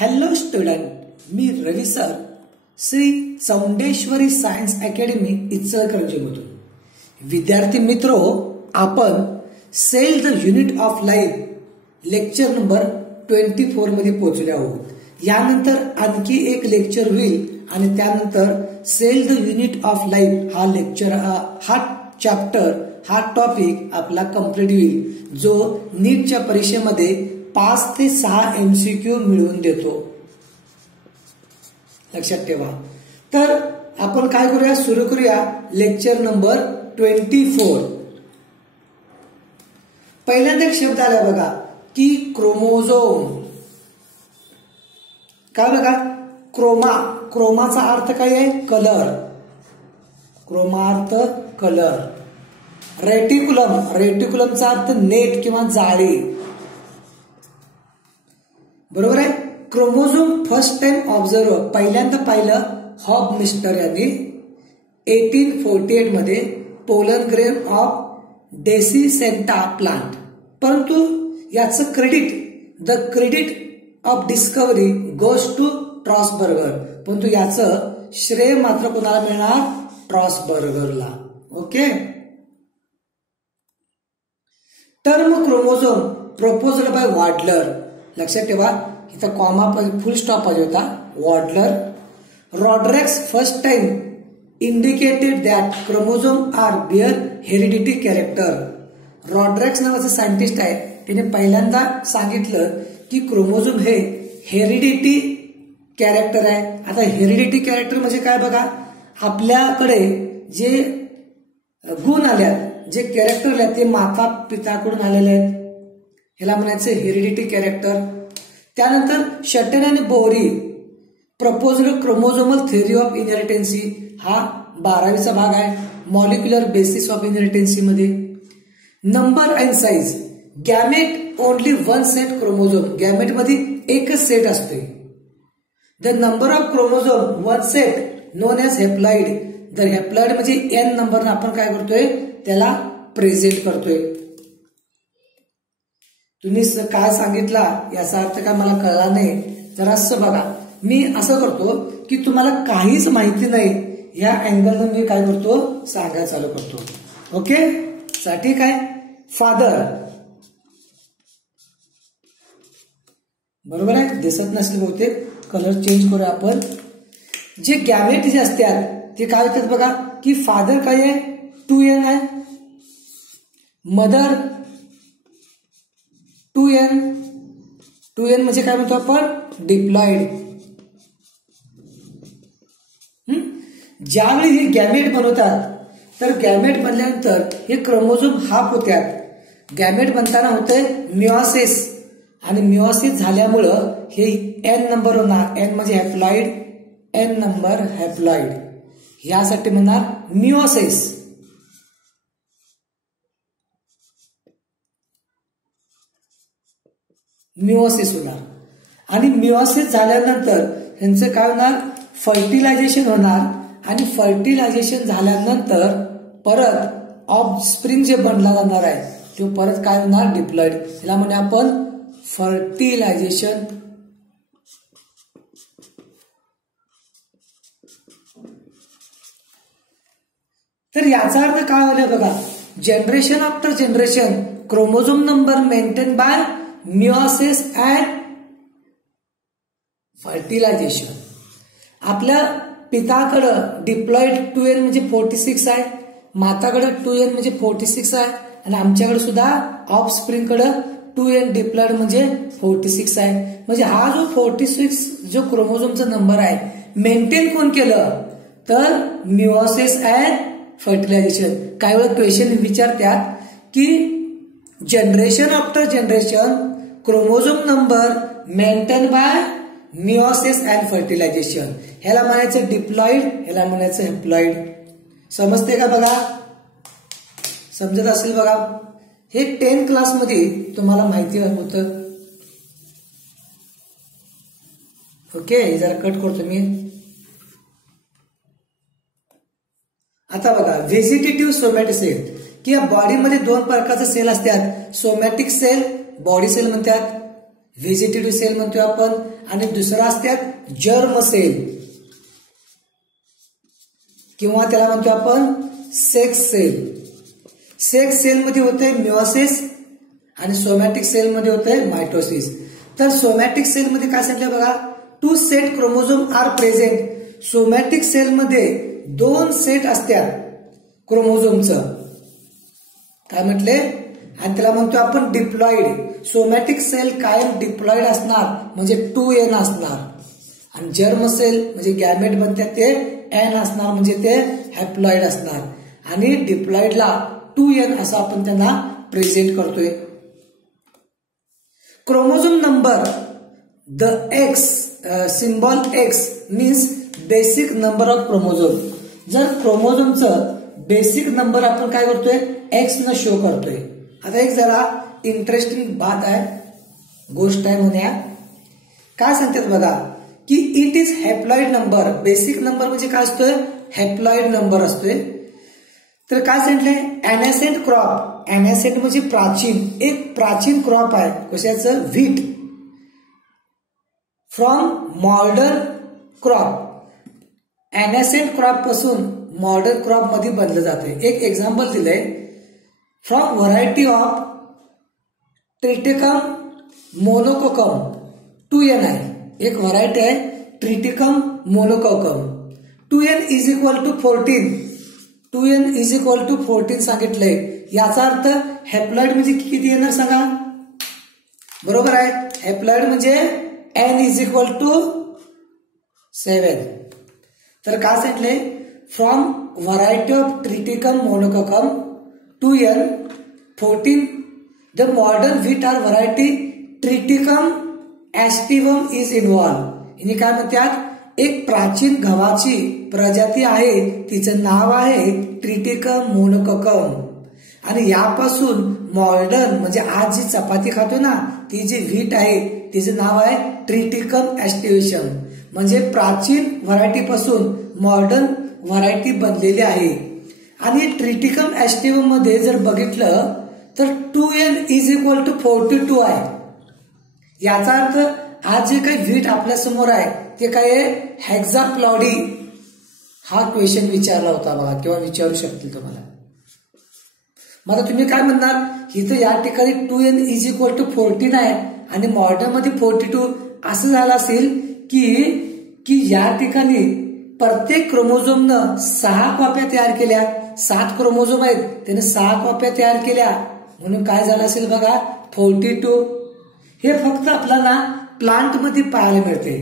Hello student, मी Ravi sir, Shri Chaundeshwari Science Academy इचलकरंजीमधून. विद्यार्थी मित्रो, आपण cell the unit of life lecture number 24 मध्ये पोहोचले आहोत. यानंतर आणखी एक लेक्चर होईल आणि त्यानंतर cell the unit of life हा लेक्चर हा चॅप्टर हा टॉपिक आपला कंप्लीट होईल, जो नीटच्या परीक्षेमध्ये 5 ते 6 MCQ मिळवून देतो. लक्षात ठेवा. तर आपण काय करूया, सुरू करूया लेक्चर नंबर 24. पहिल्यांदा एक शब्द आला बघा की क्रोमोझोम. काय बघा, क्रोमाचा अर्थ काय आहे? कलर. क्रोमा अर्थ कलर. रेटिक्युलमचा अर्थ नेट किंवा जाळी. बरोबर आहे. क्रोमोझोम फर्स्ट टाइम ऑब्झर्व पहिल्यांदा पाहिलं हॉब मिस्टर यांनी 1848 मध्ये pollen grain of Tradescantia plant. परंतु याचं the credit of discovery goes to Strasburger. परंतु याचं श्रेय मात्र कोणाला मिळणार? ट्रॉसबर्गरला. Okay. Term chromosome proposed by Waldeyer. लक्षात ठेवा, इथं कॉमा फुल स्टॉप पाहिजे होता. Waldeyer. Rodrex first time indicated that chromosome are bear heredity character. Rodrex नावाचे सायंटिस्ट आहे, त्याने पहिल्यांदा सांगितलं की क्रोमोझोम हे हेरिडिटी कॅरेक्टर आहे. आता हेरिडिटी कॅरेक्टर म्हणजे काय बघा, आपल्याकडे जे गुण आल्यात, जे कॅरेक्टर आले ते माता पिताकडून आलेले आहेत, ह्याला म्हणायचं हेरिडिटी कॅरेक्टर. त्यानंतर शटन आणि Boveri proposed chromosomal theory of inheritance हा 12वीचा भाग आहे मॉलिक्युलर बेसिस ऑफ इनहेरिटन्सी मध्ये. Number and size. Gamete only one set chromosome. Gamete मध्ये एकच सेट असते. The number of chromosome one set known as haploid. तर हॅप्लॉइड म्हणजे n नंबर आपण काय करतोय, त्याला प्रेझेंट करतोय. तुम्ही काय सांगितला याचा अर्थ काय मला कळला नाही. जरा असं बघा, मी असं करतो की तुम्हाला काहीच माहिती नाही या अँगलनं मी काय करतो, सांगायला चालू करतो. ओके. ठीक आहे. फादर. बरोबर आहे, दिसत नसेल बहुतेक, कलर चेंज करूया आपण. जे गॅमेट जे असतात ते काय होतात बघा की फादर काय आहे, 2n आहे. मदर 2n म्हणजे काय म्हणतो आपण, डिप्लॉइड. ज्यावेळी हे गॅमेट बनवतात तर गॅमेट बनल्यानंतर हे क्रोमोझोम हाफ होत्यात. गॅमेट बनताना होतंय मिओसिस, आणि मिओसिस झाल्यामुळं हे n नंबर होणार. n म्हणजे हॅप्लॉइड, n नंबर हॅप्लॉइड, यासाठी म्हणणार मिओसिस. मिओसिस होणार. आणि मिओसिस झाल्यानंतर ह्यांचं काय होणार, फर्टिलायझेशन होणार. आणि फर्टिलायझेशन झाल्यानंतर परत ऑफस्प्रिंग जे बनला जाणार आहे तो परत काय होणार, डिप्लॉइड. याला म्हणजे आपण फर्टिलायझेशन. तर याचा अर्थ काय होईल बघा, generation after generation chromosome number maintain by meiosis and fertilization. आपल्या पिताकडं डिप्लॉइड 2n म्हणजे 46 आहे, माताकडं 2n म्हणजे 46 आहे, आणि आमच्याकडे सुद्धा ऑफ स्प्रिंग कडं 2n डिप्लॉइड म्हणजे 46 आहे. म्हणजे हा जो 46 जो क्रोमोझोमचा नंबर आहे मेंटेन कोण केलं, तर मिओसिस अँड फर्टिलायझेशन. काही वेळा क्वेश्चन विचारतात की generation after generation chromosome number maintain by meiosis and fertilization. ह्याला म्हणायचं डिप्लॉइड, ह्याला म्हणायचं हॅप्लॉइड. समजते का बघा, समजत असेल बघा. हे 10th क्लास मध्ये तुम्हाला माहिती होतं. ओके. जरा कट करतो मी. आता बघा, व्हेजिटेटिव्ह सोमॅटिक सेल, की या बॉडीमध्ये 2 प्रकारचे सेल असतात. सोमॅटिक सेल, बॉडी सेल म्हणतात. व्हेजिटेटिव्ह सेल म्हणतोय आपण, आणि दुसरा असतात जर्म सेल किंवा त्याला म्हणतो आपण सेक्स सेल. सेक्स सेल मध्ये होते मिओसिस आणि सोमॅटिक सेल मध्ये होते मायटोसिस. तर सोमॅटिक सेल मध्ये काय सांगितलं बघा, 2 set chromosome are present. Somatic cell मध्ये 2 सेट असतात क्रोमोझोमचं, काय म्हटले, आणि त्याला म्हणतो आपण डिप्लॉइड. सोमॅटिक सेल कायम डिप्लॉइड असणार म्हणजे 2n असणार, आणि जर्म सेल म्हणजे गॅमेट बनतात ते n असणार म्हणजे ते हॅप्लॉइड असणार, आणि डिप्लॉइडला 2n असं आपण त्यांना प्रेझेंट करतोय. Chromosome number, the x symbol x means basic number of chromosome. जर क्रोमोझोमचं बेसिक नंबर आपण काय करतोय, एक्स न शो करतोय. आता एक जरा इंटरेस्टिंग बात आहे, गोष्ट आहे म्हणूया. काय सांगतात बघा की it is haploid number. Basic number म्हणजे काय असतोय, हॅप्लॉइड नंबर असतोय. तर काय सांगितलंय, एनेसेंट क्रॉप. एनेसेंट म्हणजे प्राचीन, एक प्राचीन क्रॉप आहे कशाचं, wheat, from modern crop. Ancient crop पासून मॉडर्न क्रॉप मध्ये बदललं जाते. एक एक्झाम्पल दिलंय, from variety of Triticum monococcum 2n आहे. एक व्हरायटी आहे Triticum monococcum. 2n is equal to 14. 2n is equal to 14 सांगितलंय. याचा अर्थ हॅप्लॉइड म्हणजे किती येणार सांगा, बरोबर आहे. हॅप्लॉइड म्हणजे n इज इक्वल टू 7. तर काय सांगितले, from variety of Triticum monococcum 2n 14 the modern wheat are variety Triticum aestivum is involve. हिने काय म्हणतात, एक प्राचीन गव्हाची प्रजाती आहे, तिचं नाव आहे ट्रिटिकम मोनोकोकम, आणि यापासून मॉडर्न म्हणजे आज जी चपाती खातो ना ती जी व्हीट आहे तिचं नाव आहे ट्रिटिकम ऍस्टिव्हम. म्हणजे प्राचीन व्हरायटी पासून मॉडर्न व्हरायटी बनलेली आहे. आणि ट्रिटिकम ऍस्टिवम मध्ये जर बघितलं तर 2n इज इक्वल टू 42 आहे. याचा अर्थ आज जे काही व्हीट आपल्या समोर आहे ते काय आहे, हेक्साप्लॉडी. हा क्वेश्चन विचारला होता बघा, किंवा विचारू शकतील तुम्हाला. मग तुम्ही काय म्हणणार, इथं या ठिकाणी 2n इज इक्वल टू 14 आहे आणि मॉडर्न मध्ये 42. असं झालं असेल की या ठिकाणी प्रत्येक क्रोमोझोमनं 6 कॉप्या तयार केल्या. 7 क्रोमोझोम आहेत, त्याने 6 कॉप्या तयार केल्या, म्हणून काय झालं असेल बघा 42. हे फक्त आपल्याला प्लांट मध्ये पाहायला मिळते.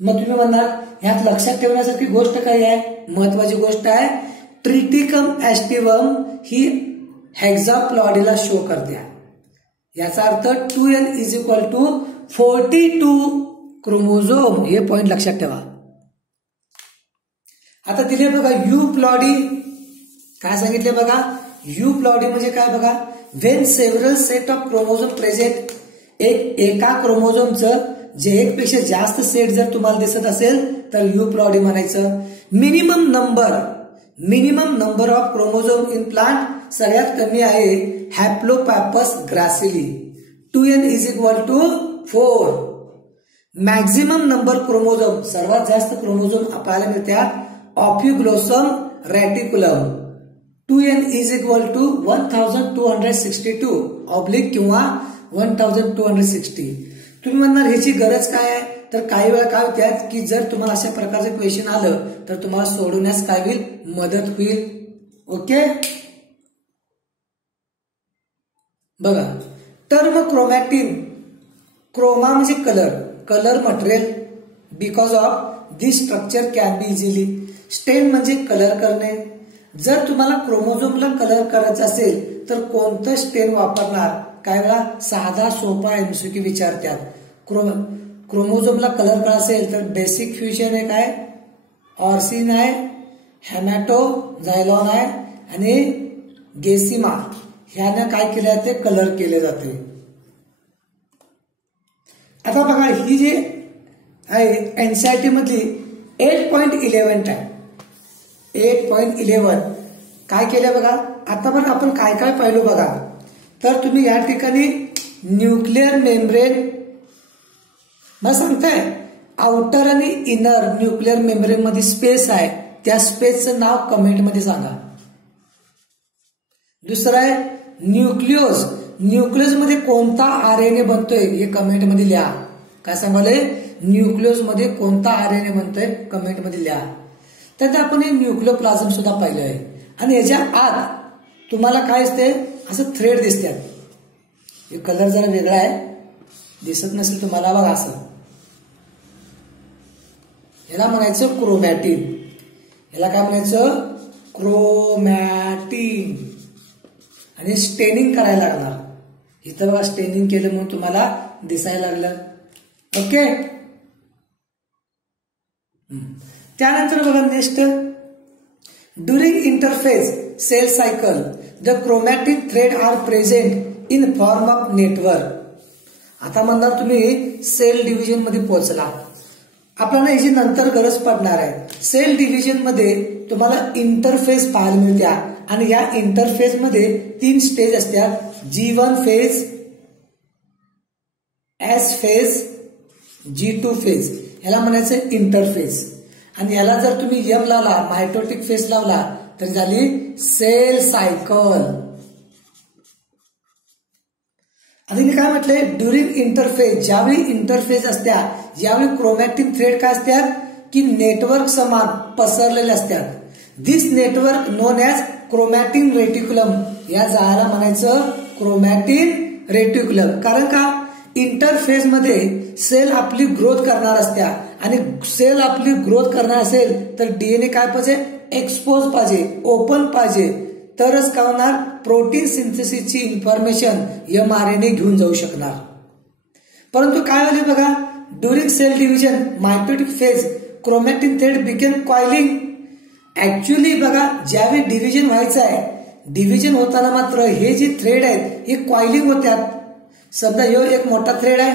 मग तुम्ही म्हणणार ह्यात लक्षात ठेवण्यासारखी गोष्ट काय आहे, महत्वाची गोष्ट आहे, ट्रिटिकम ऍस्टिवम ही हेक्साप्लॉडीला शो करते. याचा अर्थ 2n is equal to 42 chromosome. हे पॉइंट लक्षात ठेवा. आता दिले बघा युप्लॉडी. काय सांगितले बघा, युप्लॉडी म्हणजे काय बघा, when several set of chromosome present. एका क्रोमोझोमचं जे एक पेक्षा जास्त सेट जर तुम्हाला दिसत असेल तर युप्लॉडी म्हणायचं. Minimum number of chromosome in plant सगळ्यात कमी आहे Haplopappus gracilis. 2n is equal to 4. Maximum number chromosome, सर्वात जास्त क्रोमोझोम आपल्याला मिळतात Ophioglossum reticulatum. 2n is equal to 1262 oblique किंवा 1260. तुम्ही म्हणणार ह्याची गरज काय आहे, तर काही वेळा काय होत्यात की जर तुम्हाला अशा प्रकारचं क्वेश्चन आलं तर तुम्हाला सोडवण्यास काय होईल, मदत होईल. ओके, बघा टर्म क्रोमॅटिन. क्रोमा म्हणजे colour material. Because of this structure can be easily. स्टेन म्हणजे कलर करणे. जर तुम्हाला क्रोमोझोमला कलर करायचं असेल तर कोणतं स्टेन वापरणार, काय वेळा साधा सोपा एमसीक्यू विचारतात. क्रोमोझोमला कलर करायचा असेल तर बेसिक फ्युजन आहे, काय ऑर्सिन आहे, हेमॅटोझायलॉन आहे आणि गेसिमा. ह्यानं काय केले जाते, कलर केले जाते. आता बघा ही जी आहे एनसीईआरटी मधली 8.11 आहे. 8.11 काय केलं बघा. आता पण आपण काय काय पाहिलो बघा. तर तुम्ही या ठिकाणी न्यूक्लिअर मेम्ब्रेन मला सांगताय आउटर आणि इनर न्यूक्लिअर मेम्ब्रेन मध्ये स्पेस आहे, त्या स्पेसचं नाव कमेंटमध्ये सांगा. दुसरं आहे न्यूक्लियोज. न्यूक्लियस मध्ये कोणता आरएनए बनतोय हे कमेंटमध्ये लिहा. काय सांगाले, न्यूक्लियस मध्ये कोणता आरएनए बनतोय कमेंटमध्ये लिहा. त्यात आपण हे न्यूक्लियोप्लाझम सुद्धा पाहिलं आहे. आणि याच्या आत तुम्हाला काय असते, असं थ्रेड दिसतात. हे कलर जरा वेगळा आहे, दिसत नसेल तुम्हाला, बघा असं. याला म्हणायचं क्रोमॅटिन. याला काय म्हणायचं, क्रोमॅटिन. आणि स्टेनिंग करायला लागणार. इथं बघा स्टेनिंग केलं म्हणून तुम्हाला दिसायला लागलं. ओके. त्यानंतर बघा next, during interphase cell cycle the chromatin thread are present in form of network. आता म्हणणार तुम्ही सेल डिव्हिजन मध्ये पोहोचला, आपल्याला याची नंतर गरज पडणार आहे. सेल डिव्हिजन मध्ये तुम्हाला इंटरफेस पाहायला मिळत्या आणि या इंटरफेस मध्ये 3 स्टेज असतात. G1 phase, S phase, G2 phase. याला म्हणायचं इंटरफेस. आणि याला जर तुम्ही M लावला, मायटोटिक फेज लावला, तर झाली सेल सायकल. आणि काय म्हटलंय, ड्युरिंग इंटरफेज, ज्यावेळी इंटरफेज असत्या, यावेळी क्रोमॅटिन थ्रेड काय असतात की नेटवर्क समान पसरलेले असतात. This network known as chromatin reticulum. या जाळ्याला म्हणायचं क्रोमॅटिन रेटिक्युलम. कारण का, इंटरफेज मध्ये सेल आपली ग्रोथ करणार असत्या आणि सेल आपली ग्रोथ करणार असेल तर डीएनए काय पाहिजे, एक्सपोज पाहिजे, ओपन पाहिजे, तरच काय होणार, प्रोटीन सिंथेसिसची इन्फॉर्मेशन mRNA घेऊन जाऊ शकणार. परंतु काय होते बघा, during cell division mitotic phase chromatin thread begin coiling. Actually बघा, ज्यावेळी डिव्हिजन व्हायचं आहे, डिव्हिजन होताना मात्र हे जे थ्रेड आहेत हे कॉइलिंग होत्यात. समजा ह्यो एक मोठा थ्रेड आहे,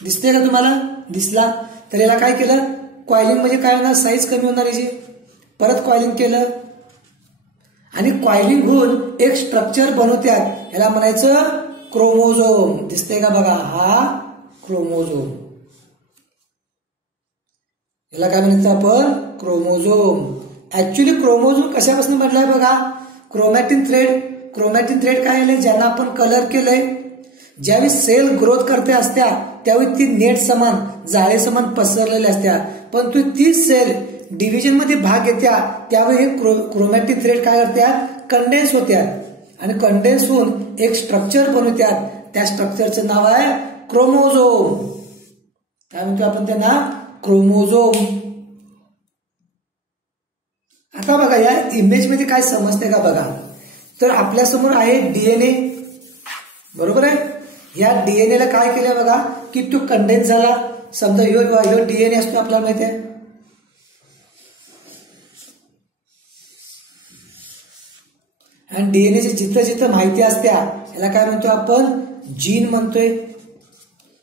दिसते का तुम्हाला, दिसला, तर याला काय केलं, कॉइलिंग म्हणजे काय होणार, साईज कमी होणार याची. परत कॉइलिंग केलं आणि कॉइलिंग होऊन एक स्ट्रक्चर बनवतात, याला म्हणायचं क्रोमोझोम. दिसते का बघा, हा क्रोमोझोम. याला काय म्हणायचं आपण, क्रोमोझोम. ऍक्च्युली क्रोमोझोम कशापासून बनलाय बघा, क्रोमॅटिन थ्रेड. क्रोमॅटिन थ्रेड काय आहे, ज्यांना आपण कलर केलंय. ज्यावेळी सेल ग्रोथ करते असत्या त्यावेळी ती नेट समान, जाळे समान पसरलेल्या असत्या. परंतु ती सेल डिव्हिजन मध्ये भाग घेत्या त्यावेळी हे क्रोमॅटिन थ्रेड काय करतात, कंडेन्स होत्यात आणि कंडेन्स होऊन एक स्ट्रक्चर बनवतात. त्या स्ट्रक्चरचं नाव आहे क्रोमोझोम. काय म्हणतो आपण त्यांना, क्रोमोझोम. आता बघा या इमेज मध्ये काय समजते का बघा, तर आपल्या समोर आहे डीएनए, बरोबर आहे. या डीएनए ला काय केलं बघा की तो कंडेन्स झाला. समजा ह्यो डीएनए असतो, आपल्याला माहिती आहे. आणि डीएनएची जिथं जिथं माहिती असत्या याला काय म्हणतो आपण, जीन म्हणतोय,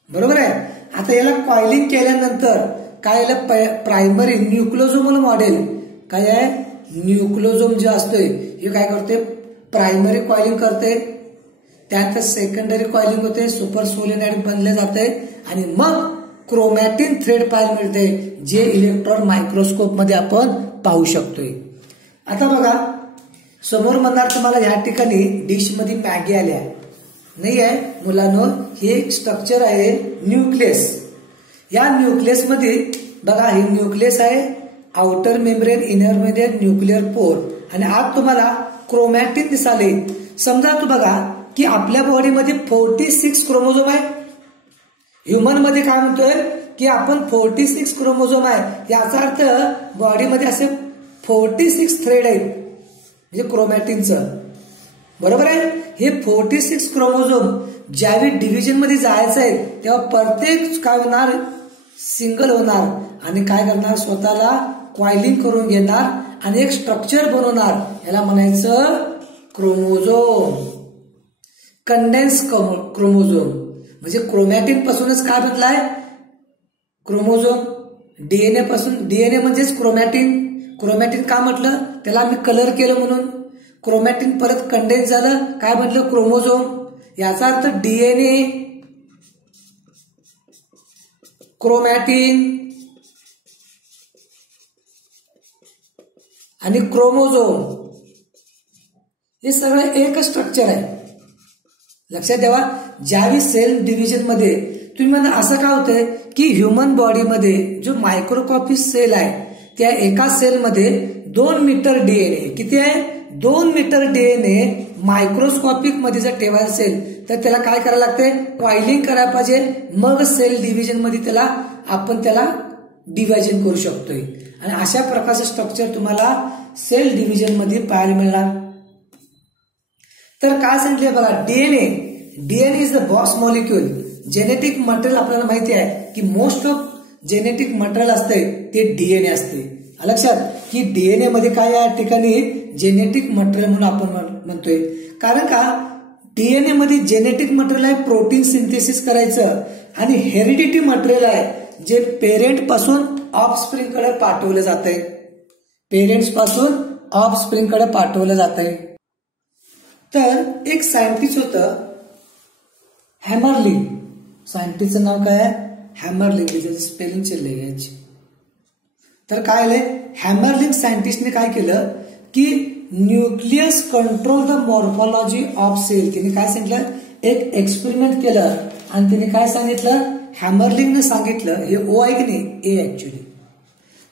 बरोबर आहे. आता याला कॉइलिंग केल्यानंतर काय, याला प्रायमरी न्यूक्लियोझोमल मॉडेल काय आहे, न्यूक्लियोझोम जे असतोय हे काय करते, प्रायमरी कॉइलिंग करते, त्यानंतर सेकंडरी कॉइलिंग होते, सुपर सोलेनॉइड बनले जाते आणि मग क्रोमॅटिन थ्रेड पाहायला मिळते, जे इलेक्ट्रॉन मायक्रोस्कोप मध्ये आपण पाहू शकतोय. आता बघा समोर म्हणणार तुम्हाला या ठिकाणी डिश मध्ये मॅगी आल्या नाही आहे मुलांनो, हे स्ट्रक्चर आहे न्यूक्लियस. या न्यूक्लियस मध्ये बघा हे न्यूक्लियस आहे, outer membrane, inner membrane, nuclear pore आणि आत तुम्हाला क्रोमॅटिन दिसाले. समजा तू बघा की आपल्या बॉडीमध्ये 46 क्रोमोझोम आहे. ह्युमन मध्ये काय म्हणतोय की आपण 46 क्रोमोझोम आहे, याचा अर्थ बॉडीमध्ये असे 46 थ्रेड आहेत म्हणजे क्रोमॅटिनचं, बरोबर आहे. हे 46 क्रोमोझोम ज्यावेळी डिव्हिजन मध्ये जायचं आहे तेव्हा प्रत्येक काय होणार, सिंगल होणार आणि काय करणार, स्वतःला कॉइलिंग करून घेणार आणि एक स्ट्रक्चर बनवणार. याला म्हणायचं क्रोमोझोम. कंडेन्स क्रोमोझोम म्हणजे क्रोमॅटिन पासूनच काय बनलाय, क्रोमोझोम. डीएनए पासून, डीएनए म्हणजेच क्रोमॅटिन. क्रोमॅटिन का म्हटलं, त्याला आम्ही कलर केलं म्हणून. क्रोमॅटिन परत कंडेन्स झालं, काय म्हटलं, क्रोमोझोम. याचा अर्थ डीएनए क्रोमॅटिन आणि क्रोमोझोम हे सगळं एकच स्ट्रक्चर आहे. लक्षात ठेवा, ज्यावेळी सेल डिव्हिजन मध्ये तुम्ही म्हणा असं काय होतंय की ह्युमन बॉडीमध्ये जो मायक्रोस्कोपिक सेल आहे त्या एका सेलमध्ये 2 मीटर डीएनए, किती आहे 2 मीटर डीएनए मायक्रोस्कोपिक मध्ये जर ठेवायचं असेल तर त्याला काय करायला लागते, कॉइलिंग करायला पाहिजे, मग सेल डिव्हिजन मध्ये आपण त्याला डिव्हिजन करू शकतोय. आणि अशा प्रकारचं स्ट्रक्चर तुम्हाला सेल डिव्हिजन मध्ये पाहायला मिळणार. तर काय सांगितले बघा, DNA is the box molecule. Genetic material आपल्याला माहिती आहे की मोस्ट ऑफ जेनेटिक मटेरियल असते ते डीएनए असते. लक्षात की डीएनए मध्ये काय या ठिकाणी जेनेटिक मटेरियल म्हणून आपण म्हणतोय, कारण का डीएनए मध्ये जेनेटिक मटेरियल आहे प्रोटीन सिंथेसिस करायचं, आणि हेरिडिटी मटेरियल आहे जे पेरेंट पासून ऑफस्प्रिंग कडे पाठवलं जातंय, पेरेंट्स पासून ऑफस्प्रिंग कडे पाठवलं जातंय. तर एक सायंटिस्ट होतं हॅमरलिंग, सायंटिस्टचं नाव काय आहे हॅमरलिंग, त्याचं स्पेलिंग चाललंय घ्यायची. तर काय आलंय, हॅमरलिंग सायंटिस्टने काय केलं की nucleus control the morphology of cell. तिने काय सांगितलं, एक एक्सपेरिमेंट केलं आणि तिने काय सांगितलं, हॅमरलिंगने सांगितलं, हे ओ आहे की नाही ए ऍक्च्युली.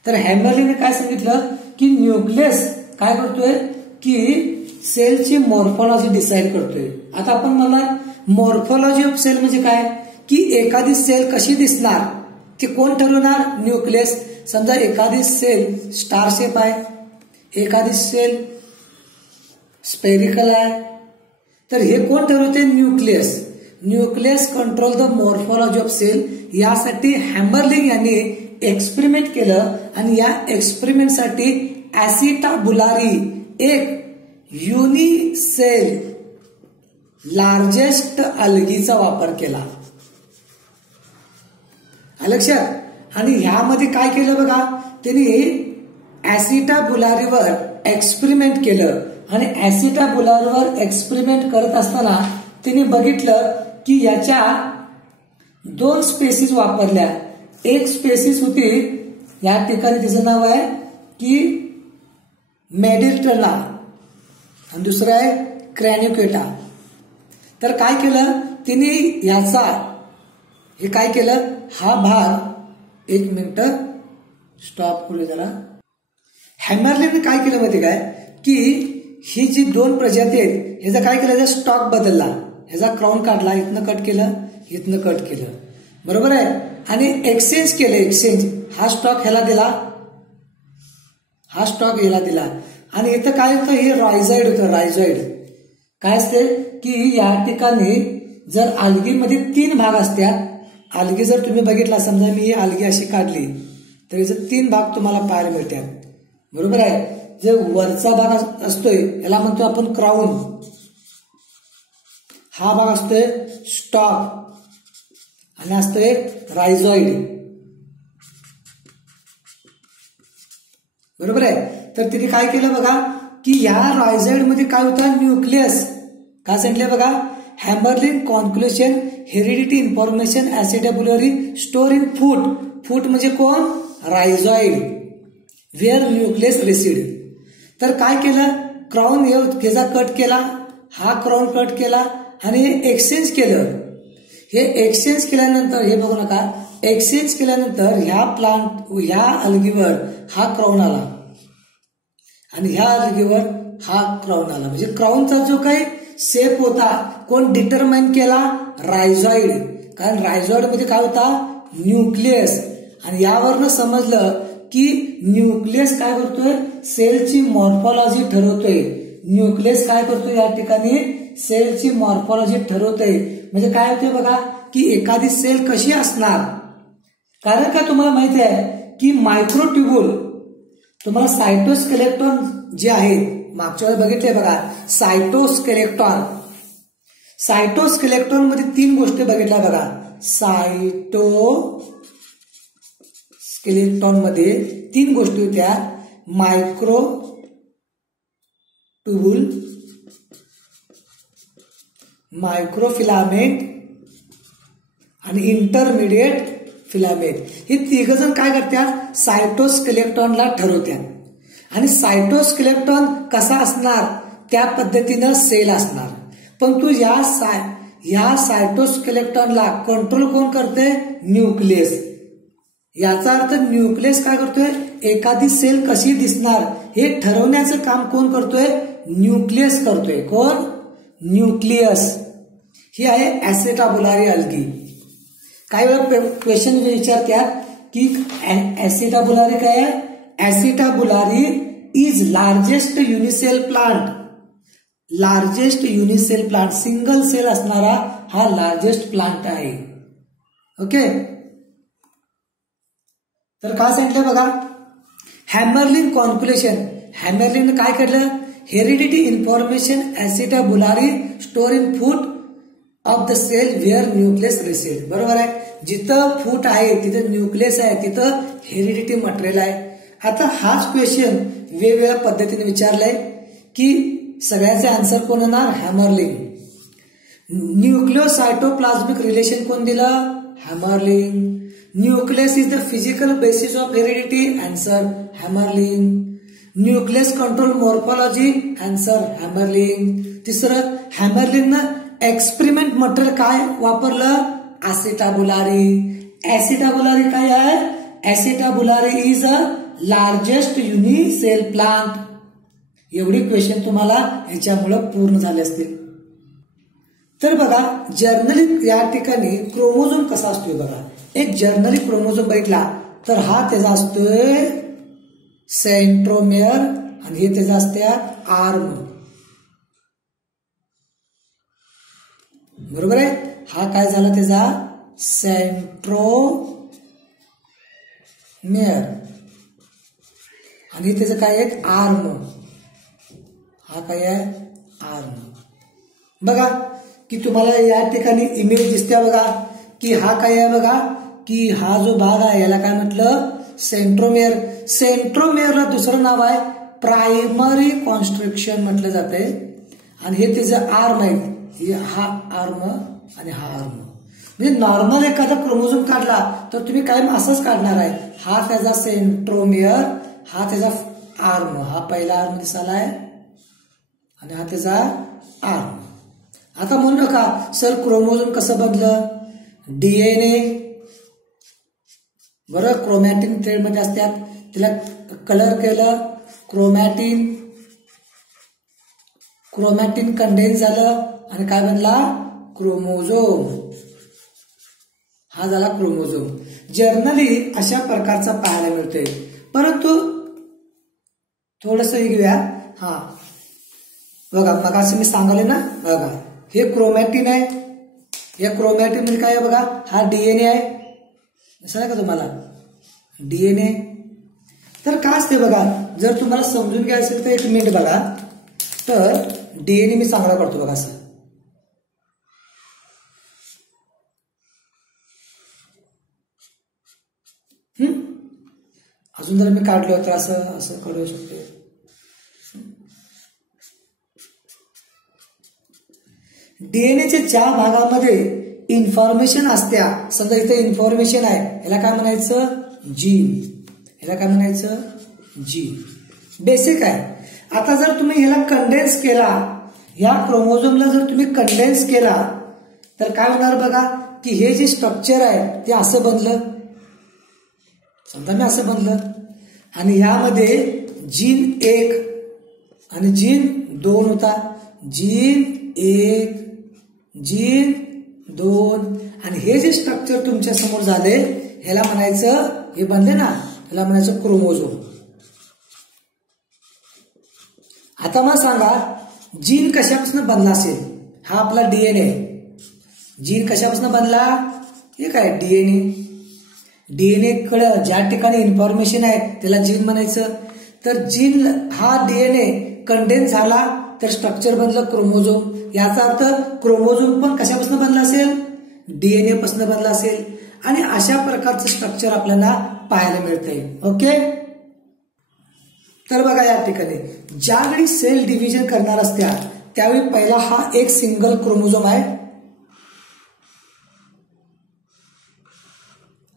तर हॅमरलिंगने काय सांगितलं की न्यूक्लियस काय करतोय की सेलची मॉर्फॉलॉजी डिसाईड करतोय. आता आपण म्हणा मॉर्फॉलॉजी ऑफ सेल म्हणजे काय की एखादी सेल कशी दिसणार ते कोण ठरवणार, न्यूक्लियस. समजा एखादी सेल स्टार शेप आहे, एखादी सेल स्पेरिकल आहे, तर हे कोण ठरवते, nucleus. Nucleus control the morphology of cell. यासाठी हॅमरलिंग यांनी एक्सपेरिमेंट केलं आणि या एक्सपेरिमेंटसाठी ऍसिटाबुलारी एक युनिसेल लार्जेस्ट अल्गीचा वापर केला. लक्षात. आणि ह्यामध्ये काय केलं बघा, त्यांनी ऍसिटाबुलारीवर एक्सपेरिमेंट केलं आणि ऍसिटाबुलारीवर एक्सपेरिमेंट करत असताना त्यांनी बघितलं की याच्या 2 स्पेसीज वापरल्या. एक स्पेसीस होती या ठिकाणी तिचं नाव आहे की मेडिट्रना आणि दुसरं आहे क्रॅन्युकेटा. तर काय केलं तिने याचा हे काय केलं, हा भाग एक मिनिट स्टॉप करू जरा. हॅमरलिंगने काय केलं माहिती काय की ही जी 2 प्रजाती आहेत ह्याचा काय केलं, स्टॉक बदलला, ह्याचा क्राउन काढला, इथनं कट केलं, इथनं कट केलं, बरोबर आहे, आणि एक्सचेंज केलं. एक्सचेंज हा स्टॉक ह्याला दिला, हा स्टॉक ह्याला दिला, आणि इथं काय होतं, हे रायझॉइड होतं. रायझॉइड काय असते की या ठिकाणी जर आल्गीमध्ये 3 भाग असतात, आल्गी जर तुम्ही बघितला, समजा मी ही आल्गी अशी काढली तर याचे 3 भाग तुम्हाला पाहायला मिळतात, बरोबर आहे. जे वरचा भाग असतोय याला म्हणतो आपण क्राउन, हा भाग असतोय स्टॉक आणि असतोय रायझॉइड, बरोबर आहे. तर तिने काय केलं बघा की या रायझॉइड मध्ये काय होतं, न्यूक्लियस. काय सांगितलं बघा, हॅमरलिंग कॉन्क्ल्युशन हेरिडिटी इन्फॉर्मेशन ऍसिटाबुलरी स्टोर इन फूट. फूट म्हणजे कोण, रायझॉइड, वेअर न्यूक्लियस रेसिड. तर काय केलं, क्राउन ह्याचा कट केला, हा क्राउन कट केला आणि एक्सचेंज केलं. हे एक्सचेंज केल्यानंतर हे बघू नका, एक्सचेंज केल्यानंतर ह्या अलगीवर हा क्राउन आला आणि ह्या अलगीवर हा क्राउन आला. म्हणजे क्राउनचा जो काही शेप होता कोण डिटरमाइन केला, रायझॉइड. कारण रायझॉइड मध्ये काय होता, न्यूक्लियस. आणि यावरनं समजलं की न्यूक्लियस काय करतोय, सेलची मॉर्फॉलॉजी ठरवतोय. न्यूक्लियस काय करतोय या ठिकाणी, सेलची मॉर्फॉलॉजी ठरवतोय. म्हणजे काय होते बघा की एखादी सेल कशी असणार, कारण का तुम्हाला माहिती आहे की मायक्रोट्युब्यूल, तुम्हाला सायटोस्केलेटॉन जे आहेत मागच्या वेळेला बघितले बघा, सायटोस्केलेटॉन. सायटोस्केलेटॉन मध्ये 3 गोष्टी बघितल्या बघा. सायटोस्केलेटॉन मध्ये 3 गोष्टी होत्या, मायक्रोट्युब्यूल, मायक्रोफिलामेंट आणि इंटरमिडिएट फिलामेंट. हे तिघ जण काय करतात, सायटोस्केलेटॉनला ठरवतात आणि सायटोस्केलेटॉन कसा असणार त्या पद्धतीनं सेल असणार. पण तू या सायटोस्केलेटॉनला कंट्रोल कोण करते, न्यूक्लियस. याचा अर्थ न्यूक्लियस काय करतोय, एखादी सेल कशी दिसणार हे ठरवण्याचं काम कोण करतोय, न्यूक्लियस करतोय. कोण, न्यूक्लियस. ही आहे ऍसेटाबुलारी अल्गी. काही वेळा क्वेश्चन विचारतात की ऍसेटाबुलारी काय आहे. Acetabularia is largest unicell plant. Largest unicell plant, single cell असणारा हा लार्जेस्ट प्लांट आहे. ओके. तर काय सांगितलं बघा, हॅमरलिन कॉन्क्युलेशन. हॅमरलिन काय केलं, heredity information Acetabularia store in foot of the cell where nucleus reside. बरोबर आहे. जिथं फूट आहे तिथं न्यूक्लियस आहे, तिथं हेरिडिटी मटेरियल आहे. आता हाच क्वेश्चन वेगवेगळ्या पद्धतीने विचारलाय की सगळ्याचे आन्सर कोण होणार, हॅमरलिन. न्यूक्लियोसायटोप्लाझ्मिक रिलेशन कोण दिलं, Hammerling. Nucleus is the physical basis of heredity, answer Hammerling. Nucleus control morphology, answer Hammerling. तिसरं, हॅमरलिननं एक्सपेरिमेंट मटेरियल काय वापरलं, ऍसेटाबुलारी. ऍसेटाबुलारी काय आहे, Acetabularia is a largest unicell plant. एवढी क्वेश्चन तुम्हाला ह्याच्यामुळे पूर्ण झाले असतील. तर बघा, जर्नली या ठिकाणी क्रोमोझोम कसा असतोय बघा. एक जर्नली क्रोमोझोम बघितला तर हा त्याचा असतोय सेंट्रोमेअर आणि हे त्याचा असते आर्म. बरोबर आहे. हा काय झाला त्याचा सेंट्रोमेअर आणि त्याचं काय आहे आर्म. हा काय आहे आर्म. बघा की तुम्हाला या ठिकाणी इमेज दिसते बघा की हा काय आहे बघा की हा जो भाग आहे याला काय म्हटलं, सेंट्रोमेअर. सेंट्रोमेअरला दुसरं नाव आहे प्रायमरी कॉन्स्ट्रिक्शन म्हटलं जाते. आणि हे त्याचं आर्म आहे, हा आर्म आणि हा आर्म. म्हणजे नॉर्मल एखादा क्रोमोझोम काढला तर तुम्ही कायम असंच काढणार आहे. हा त्याचा सेंट्रोमेअर, हा त्याचा आर्म. हा पहिला आर्म दिसालाय आणि हा त्याचा आर्म. आता म्हणू नका सर क्रोमोझोम कसं बनलं, डीएनए बरं क्रोमॅटिन थ्रेड मध्ये असतात, तिला कलर केलं, क्रोमॅटिन कंडेन्स झालं आणि काय बनला, क्रोमोझोम. हा झाला क्रोमोझोम. जर्नली अशा प्रकारचा पाहायला मिळतोय. परंतु थोडस घेऊया. हा बघा, मग असं मी सांगाले ना, बघा हे क्रोमॅटिन आहे. या क्रोमॅटिन मध्ये काय आहे बघा, हा डीएनए आहे. असं का तुम्हाला डीएनए. तर काय असते बघा, जर तुम्हाला समजून घ्यायचं असेल तर एक मिनिट बघा. तर डीएनए मी चांगला करतो बघा असं. अजून जर मी काढलं तर असं असं काढू शकते. डीएनएच्या ज्या भागामध्ये इन्फॉर्मेशन असत्या, समजा इथे इन्फॉर्मेशन आहे, याला काय म्हणायचं, जीन. याला काय म्हणायचं, जीन. बेसिक आहे. आता जर तुम्ही ह्याला कंडेन्स केला, या क्रोमोझोमला जर तुम्ही कंडेन्स केला तर काय होणार बघा की हे जे स्ट्रक्चर आहे ते असं बनलं. समजा मी असं बनलं आणि यामध्ये जीन 1 आणि जीन 2 होता. जीन 1, जीन 2 आणि हे जे स्ट्रक्चर तुमच्या समोर झाले ह्याला म्हणायचं, हे बनले ना, ह्याला म्हणायचं क्रोमोझोम. आता मला सांगा जीन कशापासून बनला असेल, हा आपला डीएनए. जीन कशापासून बनला, हे काय डीएनए. डीएनए कडे ज्या ठिकाणी इन्फॉर्मेशन आहे त्याला जीन म्हणायचं. तर जीन हा डीएनए कंडेन्स झाला तर स्ट्रक्चर बनलं क्रोमोझोम. याचा अर्थ क्रोमोझोम पण कशापासून बनला असेल, डीएनए पासून बनला असेल. आणि अशा प्रकारचं स्ट्रक्चर आपल्याला पाहायला मिळतंय. ओके. तर बघा या ठिकाणी ज्यावेळी सेल डिव्हिजन करणार असत्या त्यावेळी पहिला हा एक सिंगल क्रोमोझोम आहे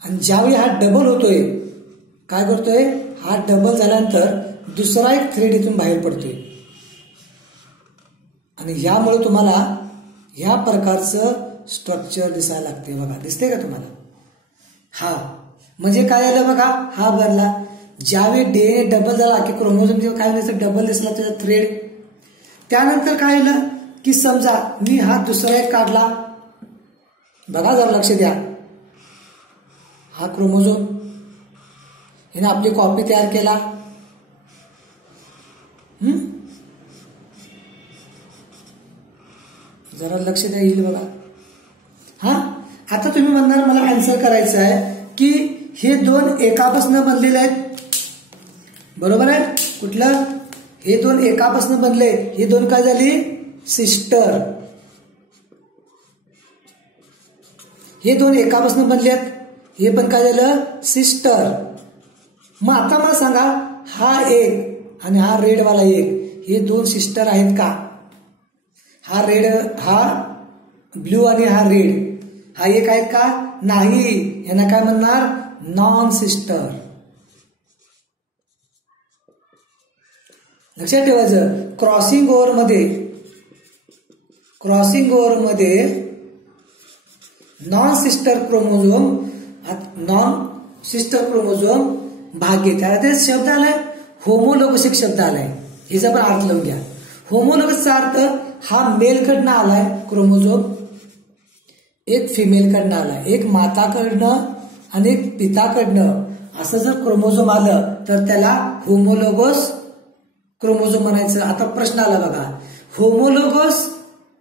आणि ज्यावेळी हा डबल होतोय, काय करतोय, हा डबल झाल्यानंतर दुसरा एक थ्रेड इथून बाहेर पडतोय आणि यामुळे तुम्हाला ह्या प्रकारचं स्ट्रक्चर दिसायला लागते बघा. दिसते का तुम्हाला? हा म्हणजे काय झालं बघा, हा बनला. ज्यावेळी डीएनए डबल झाला की क्रोमोझोम काय होण्याचं डबल दिसला त्याचा थ्रेड. त्यानंतर काय झालं की समजा मी हा दुसरा एक काढला, बघा जरा लक्ष द्या, हा क्रोमोझोम हिने आपली कॉपी तयार केला. जरा लक्ष द्या, येईल बघा. हा आता तुम्ही म्हणणार मला आन्सर करायचं आहे की हे दोन एकापासून बनलेले आहेत, बरोबर आहे. कुठलं? हे दोन एकापासून बनले, हे दोन काय झाली, सिस्टर. हे दोन एकापासून बनलेत, हे पण काय झालं, सिस्टर. मग आता मला सांगा, हा एक आणि हा रेडवाला एक, हे दोन सिस्टर आहेत का? हा रेड, हा ब्ल्यू आणि हा रेड, हा एक आहेत का? नाही. यांना काय म्हणणार, नॉन सिस्टर. लक्षात ठेवायचं. क्रॉसिंग ओव्हर मध्ये नॉन सिस्टर क्रोमोझोम भाग घेतात. ते शब्द आलाय होमोलोगस, एक शब्द आलाय, हिचा पण अर्थ लावून घ्या. होमोलोगसचा अर्थ हा मेल कडनं आलाय क्रोमोझोम, एक फिमेल कडनं आलाय, एक माताकडनं आणि एक पिताकडनं. असं जर क्रोमोझोम आलं तर त्याला होमोलोगस क्रोमोझोम म्हणायचं. आता प्रश्न आला बघा, homologous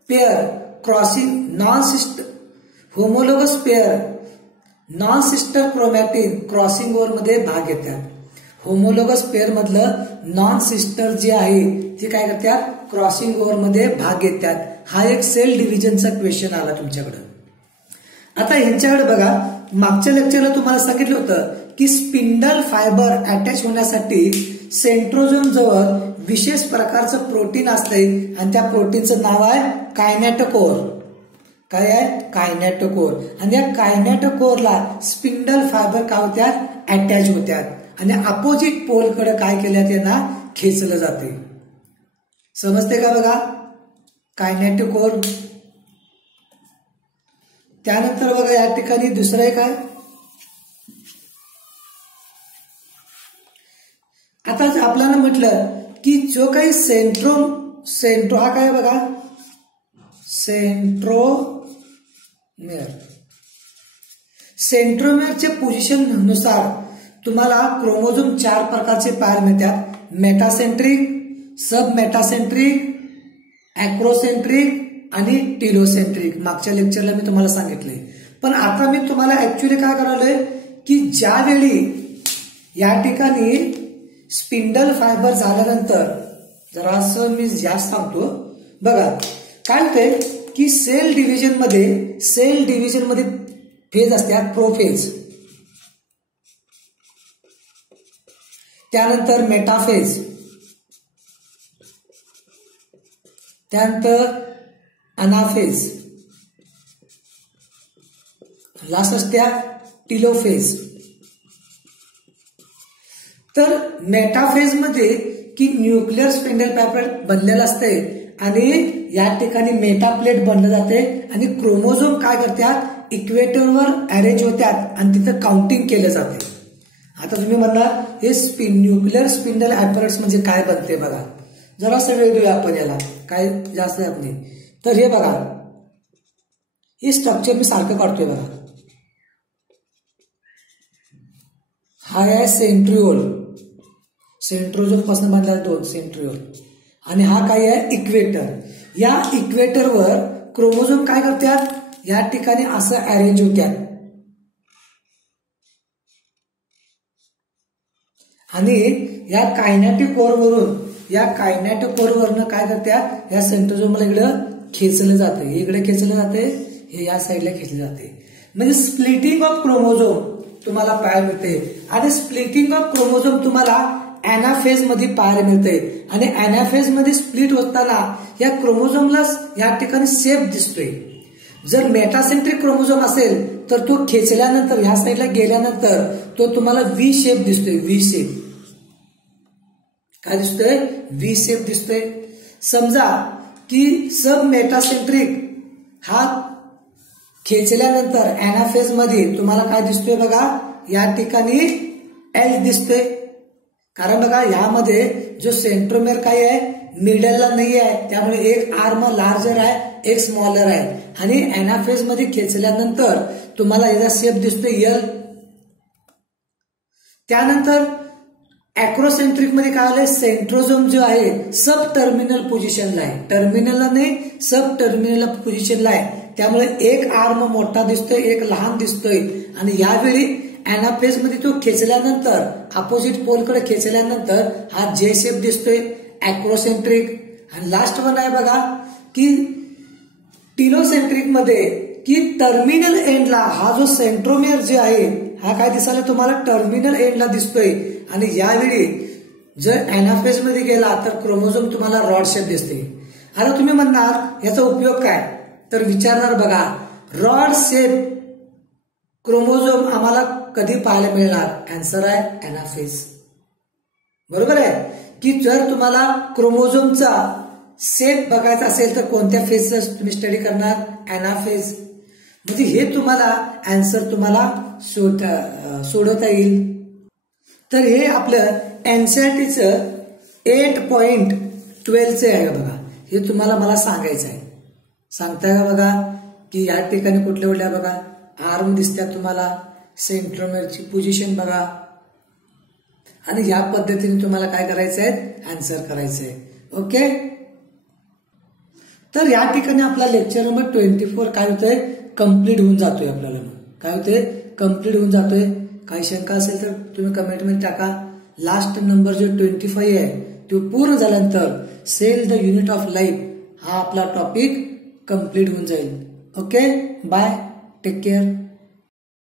pair crossing non sister chromatin crossing over मध्ये भाग घेतात. होमोलोगस पेअर मधलं नॉन सिस्टर जे आहे ते काय करतात, क्रॉसिंग ओव्हर मध्ये भाग घेतात. हा एक सेल डिव्हिजनचा क्वेश्चन आला तुमच्याकडे. आता ह्यांच्याकडे बघा, मागच्या लेक्चरला तुम्हाला सांगितलं होतं की स्पिंडल फायबर अटॅच होण्यासाठी सेंट्रोझोम जवळ विशेष प्रकारचं प्रोटीन असते आणि त्या प्रोटीनचं नाव आहे कायनेटोकोर. काय आहे, कायनेटोकोर. आणि या कायनेटोकोरला स्पिंडल फायबर काय होत्यात, अटॅच होत्यात आणि अपोजिट पोलकडे काय केलं, त्यांना खेचलं जाते. समजते का बघा, कायनेटोकोर. त्यानंतर बघा या ठिकाणी दुसरं एक आहे. आता आपल्याला म्हटलं की जो काही सेंट्रो हा काय बघा, सेंट्रोमेअरच्या पोझिशन नुसार तुम्हाला क्रोमोझोम 4 प्रकारचे पाहायला मिळतात. मेटासेंट्रिक, सब मेटासेंट्रिक, अॅक्रोसेंट्रिक आणि टिलोसेंट्रिक. मागच्या लेक्चरला मी तुम्हाला सांगितलंय. पण आता मी तुम्हाला ऍक्च्युअली काय करायलोय की ज्यावेळी या ठिकाणी स्पिंडल फायबर झाल्यानंतर, जरा असं मी जास्त सांगतो बघा, काय होतंय की सेल डिव्हिजन मध्ये फेज असतात, प्रोफेज, त्यानंतर मेटाफेज, त्यानंतर अनाफेज, लास्ट असत्या टिलोफेज. तर मेटाफेज मध्ये की न्यूक्लियर स्पिंडल फायबर बनलेलं असते आणि या ठिकाणी मेटाप्लेट बनलं जाते आणि क्रोमोझोम काय करतात, इक्वेटरवर अरेंज होतात आणि तिथं काउंटिंग केलं जाते. आता तुम्ही म्हणणार हे न्यूक्लियर स्पिंडल ऍपरेट्स म्हणजे काय बनते बघा. जरासं वेळ देऊया आपण याला, काय जास्त नाही. तर हे बघा, हे स्ट्रक्चर मी सारखं काढतोय बघा. हा आहे सेंट्रोझोम पासून बनलेला 2 सेंट्रिओल आणि हा काय आहे, इक्वेटर. या इक्वेटरवर क्रोमोझोम काय करतात, या ठिकाणी असं अरेंज होत्यात आणि या कायनेटिक कोरवरनं काय करतात, या सेंट्रोझोमला इकडं खेचलं जातं, हे इकडे खेचलं जाते, हे या साईडला खेचलं जाते. म्हणजे स्प्लिटिंग ऑफ क्रोमोझोम तुम्हाला पाहायला मिळते आणि स्प्लिटिंग ऑफ क्रोमोझोम तुम्हाला अॅनाफेज मध्ये पाहायला मिळते आणि अॅनाफेज मध्ये स्प्लिट होताना या क्रोमोझोमला या ठिकाणी शेप दिसतोय. जर मेटासेंट्रिक क्रोमोझोम असेल तर तो खेचल्यानंतर ह्या साईडला गेल्यानंतर तो तुम्हाला व्ही शेप दिसतोय, व्ही शेप. काय दिसतोय? व्ही शेप दिसतोय. समजा की सब मेटासेंट्रिक हा खेचल्यानंतर एनाफेज मध्ये तुम्हाला काय दिसतोय बघा, या ठिकाणी एल दिसतोय. कारण बघा यामध्ये जो सेंट्रोमेर काय आहे, मिडलला नाही आहे, त्यामुळे एक आर्म लार्जर आहे, एक स्मॉलर आहे. आणि एनाफेज मध्ये खेचल्यानंतर तुम्हाला याचा शेप दिसतोय एल. त्यानंतर अॅक्रोसेंट्रिक मध्ये काय आलंय, सेंट्रोझोम जो आहे सब टर्मिनल पोझिशनला आहे, टर्मिनलला नाही सब टर्मिनल पोझिशनला आहे. त्यामुळे एक आर्म मोठा दिसतोय, एक लहान दिसतोय. आणि यावेळी एनाफेज मध्ये तो खेचल्यानंतर अपोजिट पोलकडे खेचल्यानंतर हा जे शेप दिसतोय, अॅक्रोसेंट्रिक. आणि लास्ट वन आहे बघा की टिलोसेंट्रिक मध्ये की टर्मिनल एंडला हा जो सेंट्रोमेअर जे आहे हा काय दिसायला तुम्हाला टर्मिनल एंडला दिसतोय. आणि यावेळी जर एनाफेज मध्ये गेला तर क्रोमोझोम तुम्हाला रॉड शेप दिसते. आता तुम्ही म्हणणार याचा उपयोग काय, तर विचारणार बघा, रॉड शेप क्रोमोझोम आम्हाला कधी पाहायला मिळणार? आन्सर आहे एनाफेज. बरोबर आहे की जर तुम्हाला क्रोमोझोमचा शेप बघायचा असेल तर कोणत्या फेजचा तुम्ही स्टडी करणार? एनाफेज. म्हणजे हे तुम्हाला आन्सर तुम्हाला सोडवता येईल. तर हे आपलं एनसीईआरटीचं 8.12 आहे बघा. हे तुम्हाला मला सांगायचं आहे. सांगताय का बघा की या ठिकाणी कुठल्या कुठल्या बघा आर्म दिसतात तुम्हाला, सेंट्रोमेअरची पोझिशन बघा. आणि या पद्धतीने तुम्हाला काय करायचं आहे, आन्सर करायचं आहे. ओके. तर या ठिकाणी आपला लेक्चर नंबर 24 काय होतंय, कम्प्लीट होऊन जातोय. आपल्याला काय होतंय, कम्प्लीट होऊन जातोय. काही शंका असेल तर तुम्ही कमेंटमध्ये टाका. लास्ट नंबर जो 25 आहे तो पूर्ण झाल्यानंतर cell the unit of life हा आपला टॉपिक कम्प्लीट होऊन जाईल. ओके. बाय. Take care.